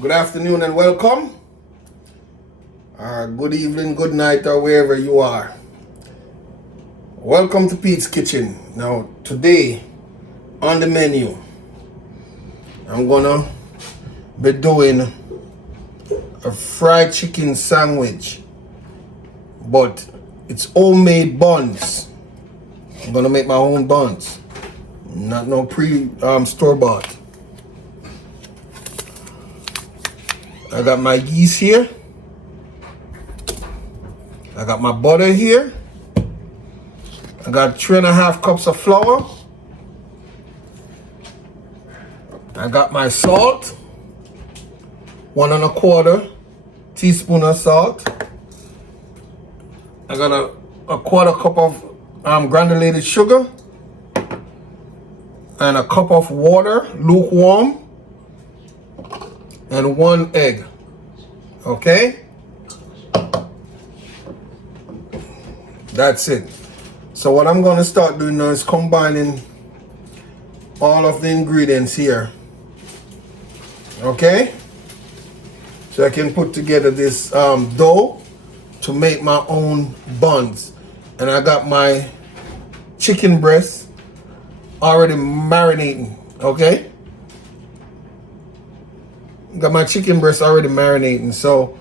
Good afternoon and welcome. Good evening, good night, or wherever you are. Welcome to Pete's Kitchen. Now, today on the menu, I'm gonna be doing a fried chicken sandwich, but it's homemade buns. I'm gonna make my own buns, not no store-bought. I got my yeast here. I got my butter here. I got 3.5 cups of flour. I got my salt, 1¼ teaspoon of salt. I got a 1/4 cup of granulated sugar and a cup of water, lukewarm, and 1 egg. Okay? That's it. So what I'm going to start doing now is combining all of the ingredients here. Okay? So I can put together this dough to make my own buns. And I got my chicken breast already marinating. Okay? Got my chicken breast already marinating. So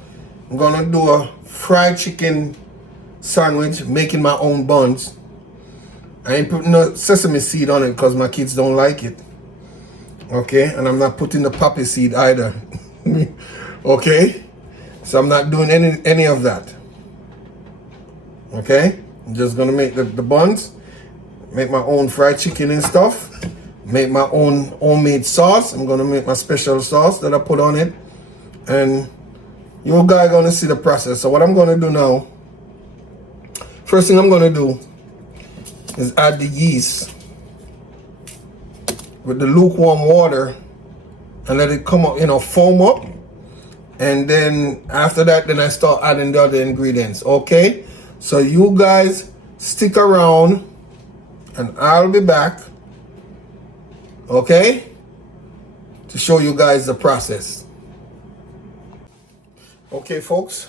I'm going to do a fried chicken sandwich, making my own buns. I ain't putting no sesame seed on it because my kids don't like it. Okay, and I'm not putting the poppy seed either. Okay, so I'm not doing any of that. Okay, I'm just gonna make the buns, make my own fried chicken and stuff, make my own homemade sauce. I'm gonna make my special sauce that I put on it, and you guys gonna see the process. So what I'm gonna do now, first thing I'm gonna do is add the yeast with the lukewarm water and let it come up, foam up. And then after that, then I start adding the other ingredients. Okay, so you guys stick around and I'll be back, okay, to show you guys the process. Okay, folks,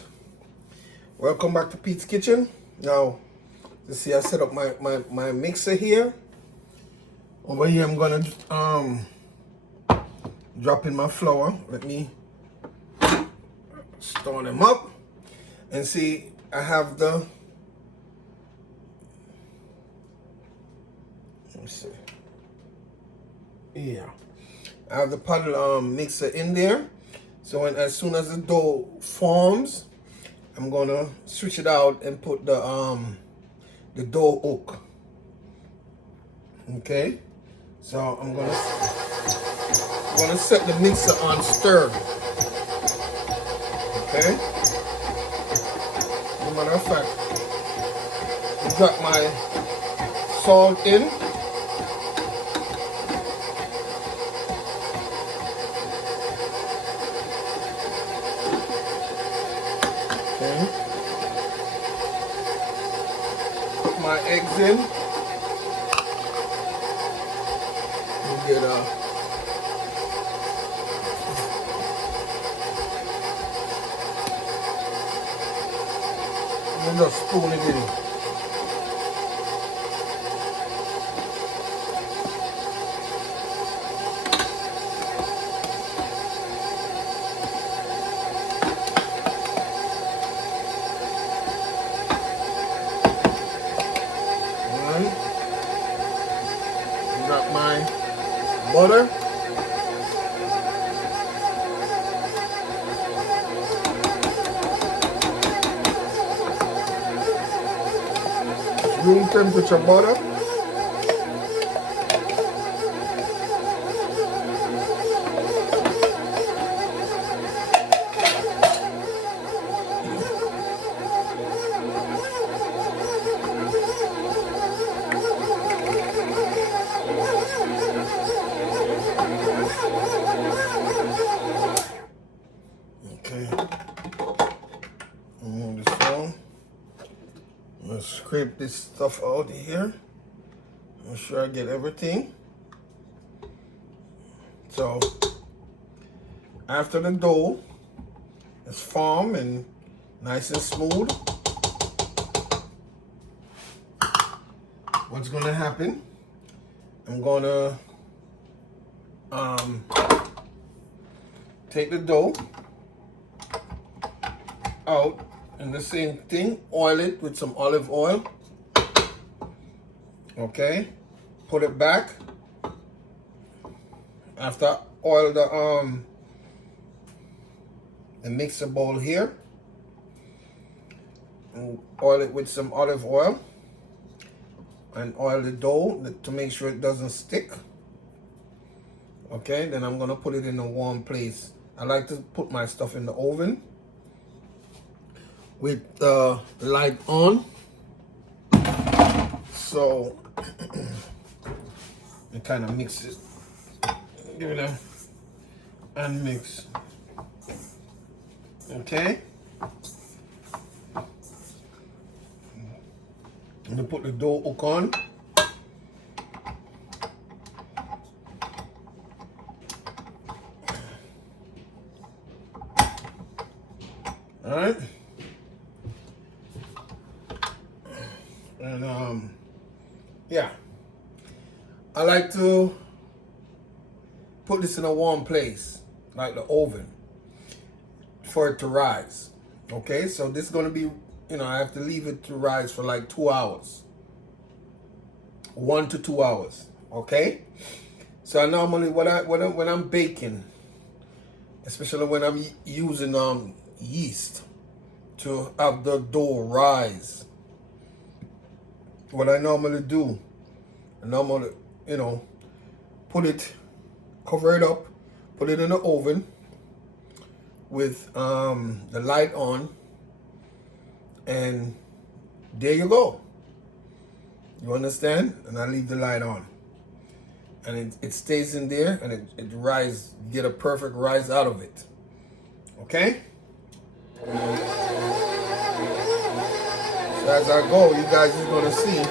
welcome back to Pete's Kitchen. Now, you see, I set up my mixer here. Over here, I'm gonna drop in my flour. Let me store them up. And see, I have the, let me see. Yeah, I have the paddle mixer in there. So as soon as the dough forms, I'm gonna switch it out and put the dough hook. Okay, so I'm gonna set the mixer on stir. Okay, as a matter of fact, I got my salt in. Okay, put my eggs in. Get I'm just spoon it in. And got my butter. Room temperature butter. Okay. Move this down. Let's scrape this stuff out of here. Make sure I get everything. So After the dough is firm and nice and smooth, what's gonna happen? I'm gonna take the dough out and the same thing, oil it with some olive oil. Okay, put it back. After I oil the mixer bowl here, and oil it with some olive oil, and oil the dough to make sure it doesn't stick. Okay, then I'm gonna put it in a warm place. I like to put my stuff in the oven with the light on, so you kind of mix it, give it a and mix. Okay, I'm gonna put the dough hook on. All right, and yeah, I like to put this in a warm place, like the oven, for it to rise. Okay, so this is gonna be, I have to leave it to rise for like 2 hours, 1 to 2 hours. Okay, so I normally when I'm baking, especially when I'm using yeast to have the dough rise, what I normally do, cover it up, put it in the oven with the light on, and there you go. You understand? And I leave the light on, and it stays in there, and it rise, get a perfect rise out of it. Okay? So as I go, you guys are gonna see.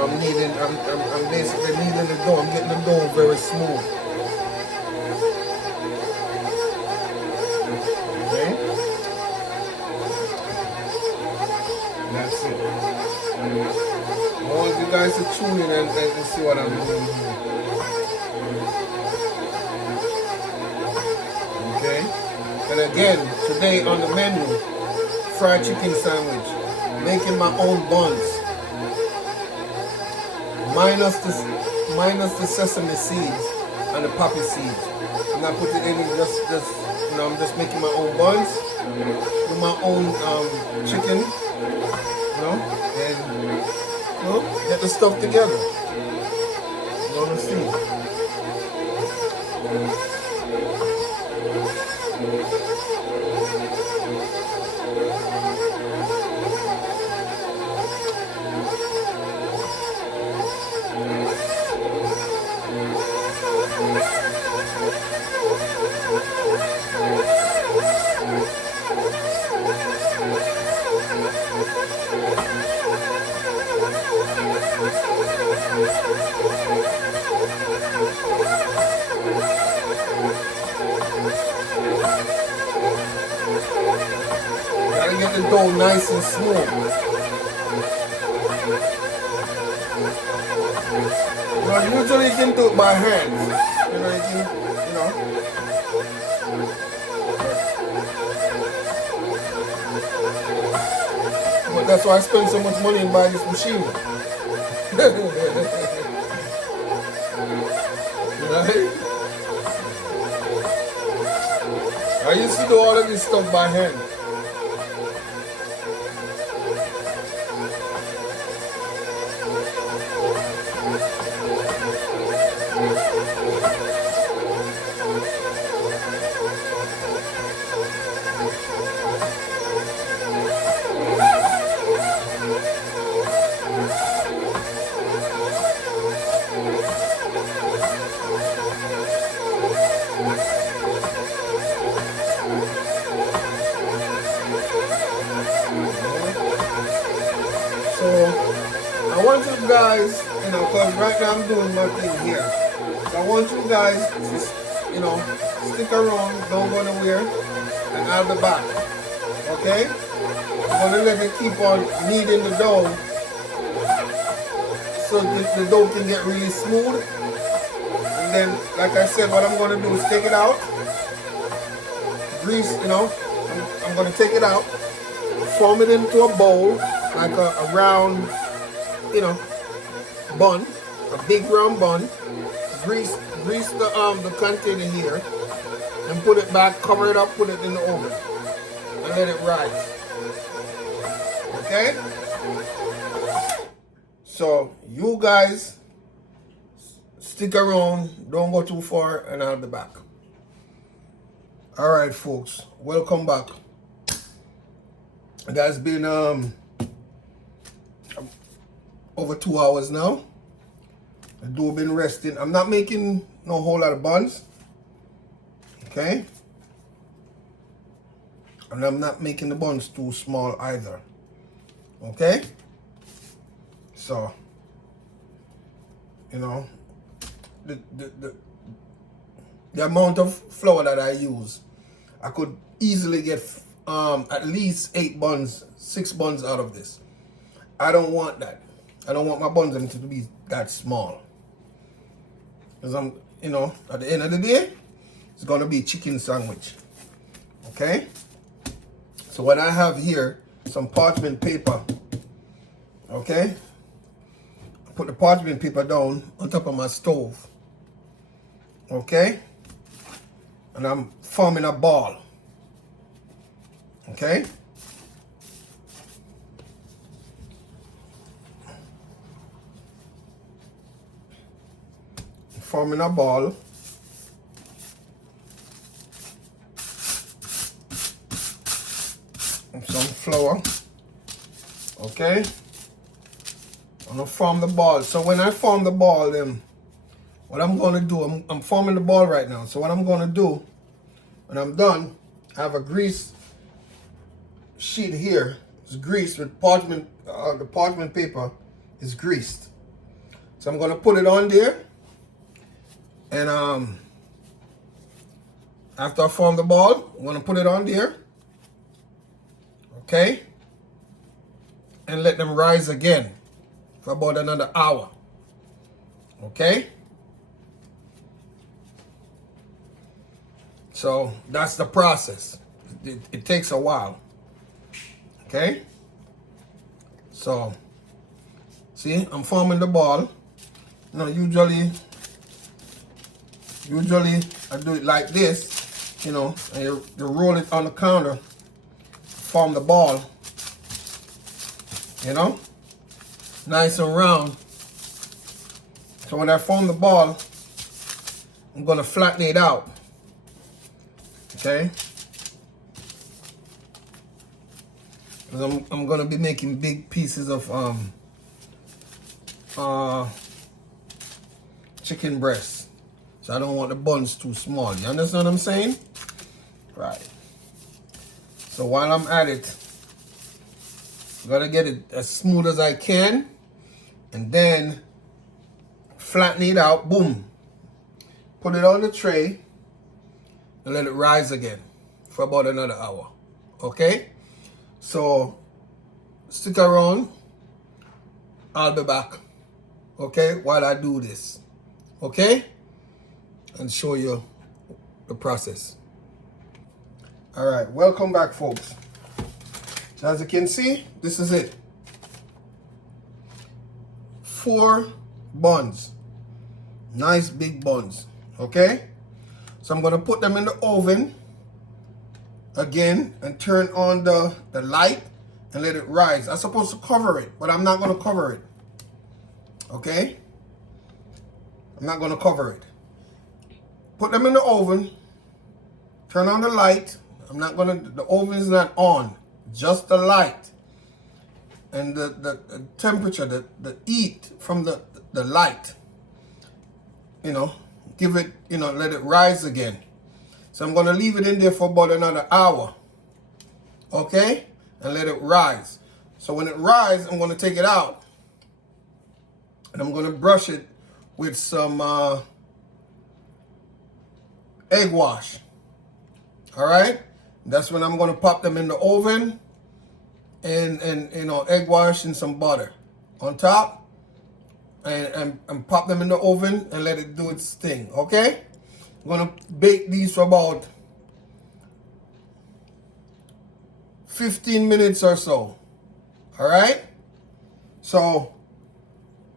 I'm basically kneading the dough. I'm getting the dough very smooth. Okay? That's it. I want you guys to tune in and see what I'm doing here. Okay? And again, today on the menu, fried chicken sandwich. Making my own buns. Minus the sesame seeds and the poppy seeds. I'm not putting any, I'm just making my own buns with my own chicken, and get the stuff together. You wanna see? Gotta get the dough nice and smooth. Usually you can do it by hand. But that's why I spend so much money in buying this machine. Right? I used to do all of this stuff by hand. So I want you guys, because right now I'm doing my thing here. So I want you guys to, you know, stick around, don't go nowhere, and I'll be back. Okay? I'm gonna let it keep on kneading the dough so the dough can get really smooth. And then, like I said, what I'm gonna do is take it out, grease, you know, I'm gonna take it out, form it into a bowl, like a round, you know, bun, a big round bun. Grease the container here, and put it back, cover it up, put it in the oven, and let it rise. Okay? So you guys stick around, don't go too far, and I'll be back. All right, folks, welcome back. It has been over 2 hours now. The dough been resting. I'm not making no whole lot of buns. Okay? And I'm not making the buns too small either. Okay? So, you know, the amount of flour that I use, I could easily get at least 8 buns, 6 buns out of this. I don't want that. I don't want my buns to be that small. Because I'm, you know, at the end of the day, it's going to be a chicken sandwich. Okay? So what I have here, some parchment paper. Okay? I put the parchment paper down on top of my stove. Okay? And I'm forming a ball. Okay? Forming a ball. And some flour. Okay? I'm gonna form the ball. So when I form the ball, then what I'm gonna do, I'm forming the ball right now. So what I'm gonna do, when I'm done, I have a grease sheet here. It's greased with parchment, the parchment paper is greased. So I'm gonna put it on there. And after I form the ball, I'm gonna put it on there. Okay? And let them rise again for about another hour. Okay? So that's the process. It takes a while. Okay? So, see, I'm forming the ball. Now, usually I do it like this, you know, and you roll it on the counter, form the ball, you know, nice and round. So when I form the ball, I'm gonna flatten it out, okay? Because I'm gonna be making big pieces of chicken breast. So I don't want the buns too small. You understand what I'm saying? Right. So while I'm at it, I'm gonna get it as smooth as I can, and then flatten it out. Boom. Put it on the tray and let it rise again for about another hour. Okay? So stick around. I'll be back. Okay? While I do this. Okay? And show you the process. All right, welcome back, folks. So as you can see, this is it. 4 buns, nice big buns. Okay, so I'm gonna put them in the oven again and turn on the light and let it rise. I'm supposed to cover it, but I'm not gonna cover it. Okay, I'm not gonna cover it. Put them in the oven, turn on the light. The oven is not on, just the light. And the temperature, the heat from the light, you know, give it, you know, let it rise again. So I'm gonna leave it in there for about another hour, okay? And let it rise. So when it rises, I'm gonna take it out. And I'm gonna brush it with some egg wash. All right, that's when I'm gonna pop them in the oven, and you know, egg wash and some butter on top, and pop them in the oven and let it do its thing. Okay, I'm gonna bake these for about 15 minutes or so. All right, so,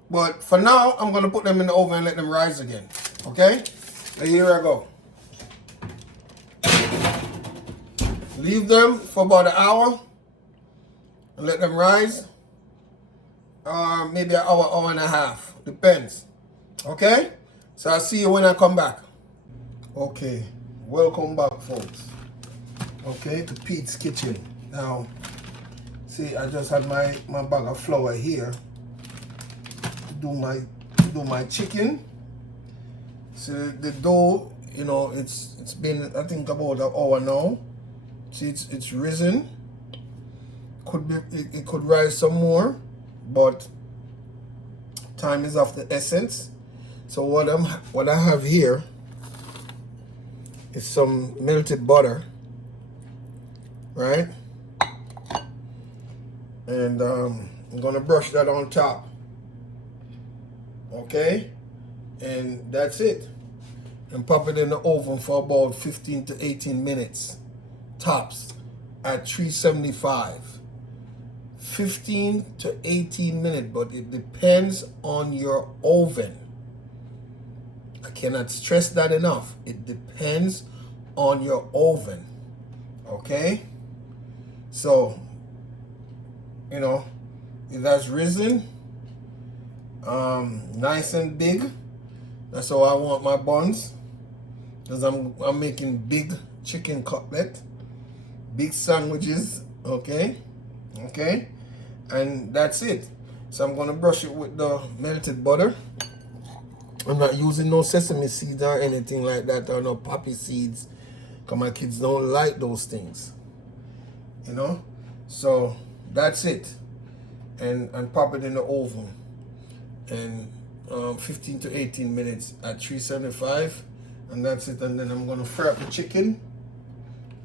but for now, I'm gonna put them in the oven and let them rise again. Okay, so here I go. Leave them for about an hour and let them rise. Maybe an hour, hour and a half, depends. Okay, so I'll see you when I come back. Okay, welcome back, folks. Okay, to Pete's Kitchen. Now, see, I just had my bag of flour here to do my chicken. See, the dough, you know, it's been, I think, about an hour now. See, it's risen. Could be, it could rise some more, but time is of the essence. So what I have here is some melted butter, right? And I'm gonna brush that on top. Okay, and that's it. And pop it in the oven for about 15 to 18 minutes tops at 375. 15 to 18 minutes, but it depends on your oven. I cannot stress that enough. It depends on your oven. Okay, so you know, it has risen nice and big. That's how I want my buns, because I'm making big chicken cutlet, big sandwiches. Okay, and that's it. So I'm gonna brush it with the melted butter. I'm not using no sesame seeds or anything like that, or no poppy seeds, because my kids don't like those things, you know. So that's it, and pop it in the oven, and 15 to 18 minutes at 375, and that's it. And then I'm gonna fry up the chicken,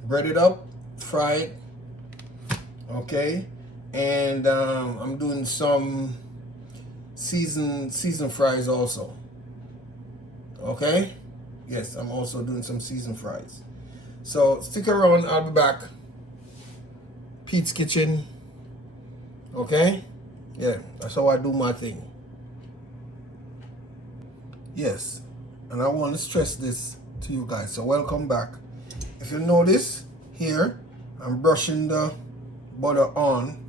bread it up, fry it. Okay, and I'm doing some seasoned fries also. Okay, yes, I'm also doing some seasoned fries. So stick around, I'll be back. Pete's Kitchen. Okay, yeah, that's how I do my thing. Yes, and I want to stress this to you guys, so welcome back. If you notice here, I'm brushing the butter on,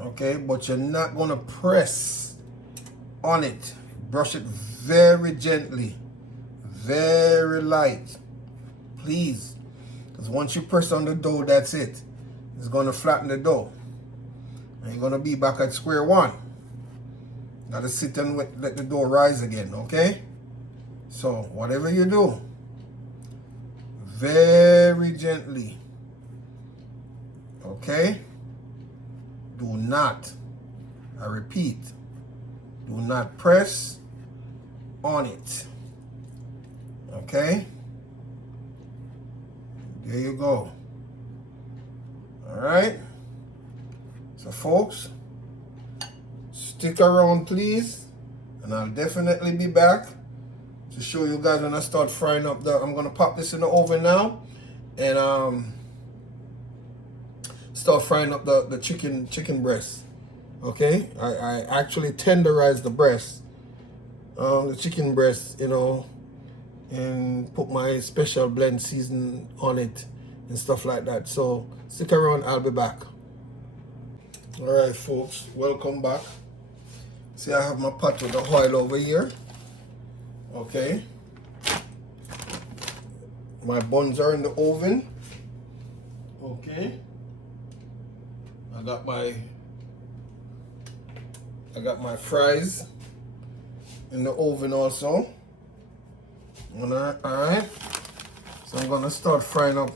okay, but you're not gonna press on it. Brush it very gently, very light, please, because once you press on the dough, that's it. It's gonna flatten the dough, and you're gonna be back at square one. Gotta sit and let the dough rise again. Okay, so whatever you do, very gently. Okay, do not, I repeat, do not press on it. Okay, there you go. All right, so folks, stick around please, and I'll definitely be back to show you guys when I start frying up I'm gonna pop this in the oven now, and start frying up the chicken breast. Okay, I actually tenderize the breast, the chicken breast, you know, and put my special blend season on it and stuff like that. So stick around, I'll be back. All right, folks, welcome back. See, I have my pot with the oil over here. Okay, my buns are in the oven. Okay, I got my fries in the oven also. All right, so I'm gonna start frying up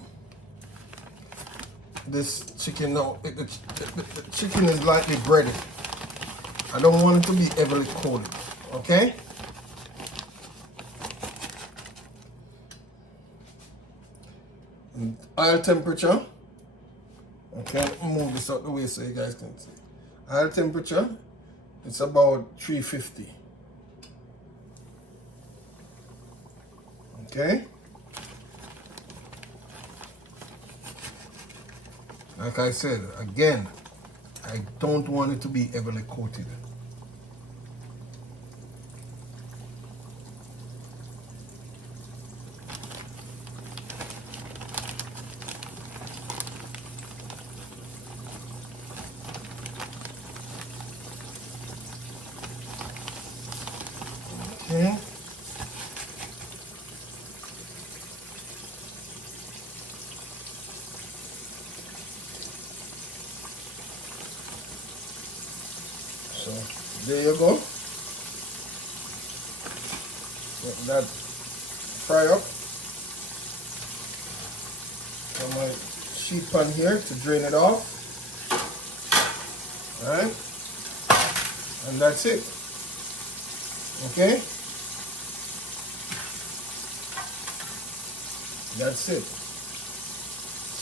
this chicken now. The chicken is lightly breaded. I don't want it to be heavily coated. Okay, Oil temperature. Okay, let me move this out the way so you guys can see. Oil temperature, it's about 350. Okay. Like I said, again, I don't want it to be heavily coated. Okay. So there you go. Let that fry up. On my sheet pan here to drain it off. Alright. And that's it. Okay. That's it.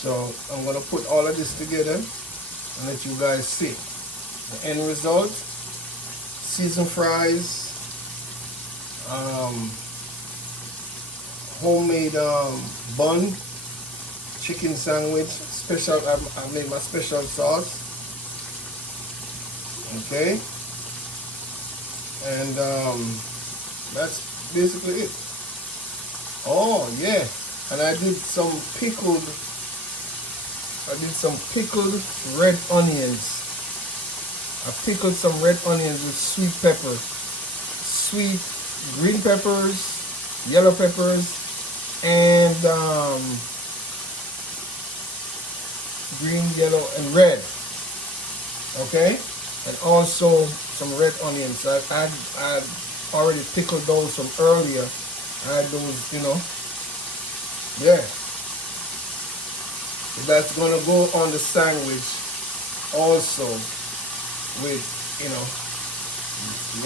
So I'm gonna put all of this together and let you guys see the end result. Seasoned fries, homemade bun, chicken sandwich, special. I made my special sauce. Okay, and that's basically it. Oh yeah, and I did some pickled red onions. I pickled some red onions with sweet pepper, sweet green peppers, yellow peppers, and green, yellow, and red. Okay, and also some red onions. I already pickled those from earlier. I had those, you know. Yeah. So that's gonna go on the sandwich also with, you know,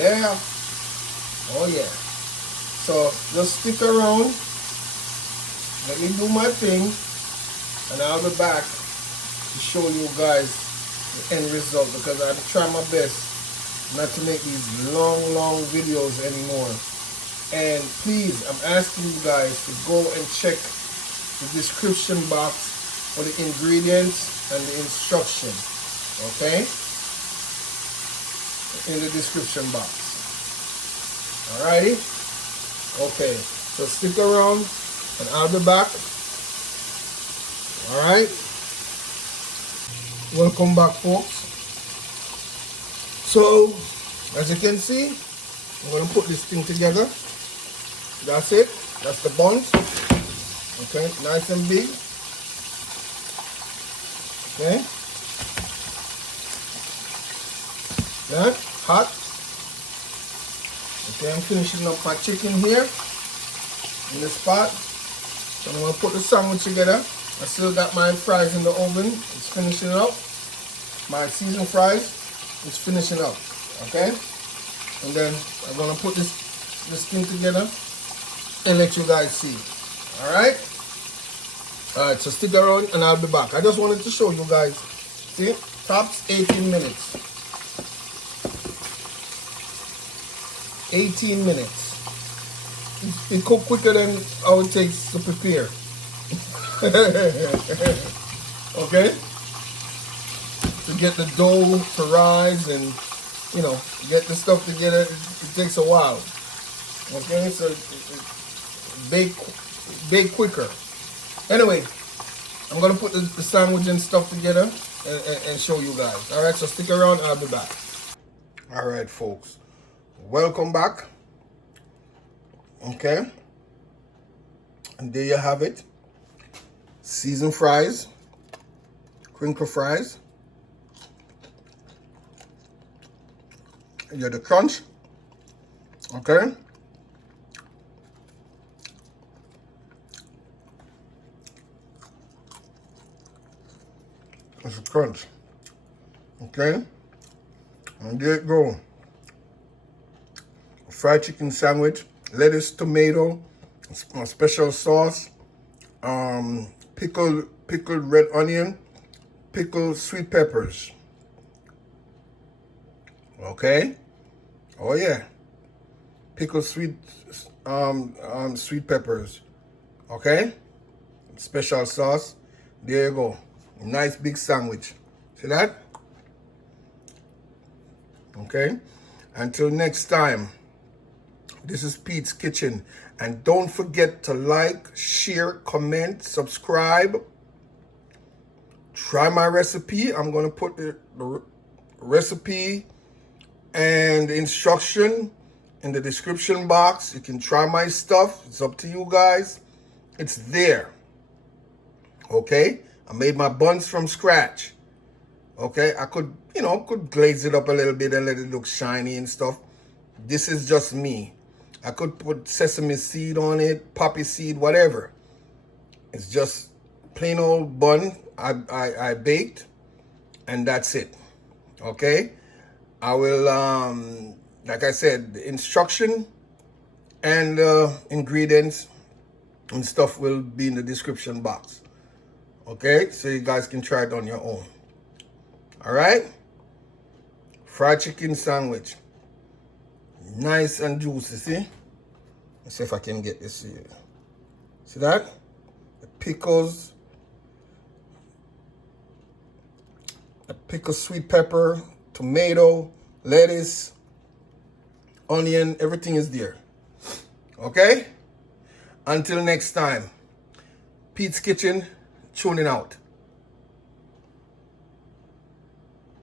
yeah. Oh yeah. So just stick around. Let me do my thing, and I'll be back to show you guys the end result, because I try my best not to make these long videos anymore. And please, I'm asking you guys to go and check the description box for the ingredients and the instruction. Okay? In the description box. Alrighty? Okay. So stick around and I'll be back. Alright? Welcome back, folks. So, as you can see, I'm going to put this thing together. That's it. That's the buns. Okay, nice and big. Okay. That, hot. Okay, I'm finishing up my chicken here in this pot. So I'm going to put the sandwich together. I still got my fries in the oven. It's finishing up. My seasoned fries is finishing up. Okay? And then I'm going to put this thing together and let you guys see. Alright? Alright, so stick around and I'll be back. I just wanted to show you guys. See? Tops 18 minutes. 18 minutes. It cooked quicker than how it takes to prepare. Okay? To get the dough to rise and, you know, get the stuff together, it takes a while. Okay? So bake quicker. Anyway, I'm going to put the sandwich and stuff together and show you guys. Alright, so stick around, I'll be back. Alright, folks. Welcome back. Okay. And there you have it. Seasoned fries. Crinkle fries. You get the crunch. Okay. That's a crunch. Okay. And there it go. A fried chicken sandwich, lettuce, tomato, a special sauce, pickled red onion, pickled sweet peppers. Okay? Oh yeah. Pickled sweet peppers. Okay? Special sauce. There you go. Nice big sandwich. See that? Okay? Until next time. This is Pete's Kitchen. And don't forget to like, share, comment, subscribe. Try my recipe. I'm going to put the recipe and the instruction in the description box. You can try my stuff. It's up to you guys. It's there. Okay? I made my buns from scratch. Okay? I could glaze it up a little bit and let it look shiny and stuff. This is just me. I could put sesame seed on it, poppy seed, whatever. It's just plain old bun I baked, and that's it. Okay? I will, like I said, the instruction and ingredients and stuff will be in the description box. Okay? So you guys can try it on your own. All right? Fried chicken sandwich. Nice and juicy, see? Let's see if I can get this here. See that? The pickles. The pickled sweet pepper, tomato, lettuce, onion, everything is there. Okay? Until next time. Pete's Kitchen, tuning out.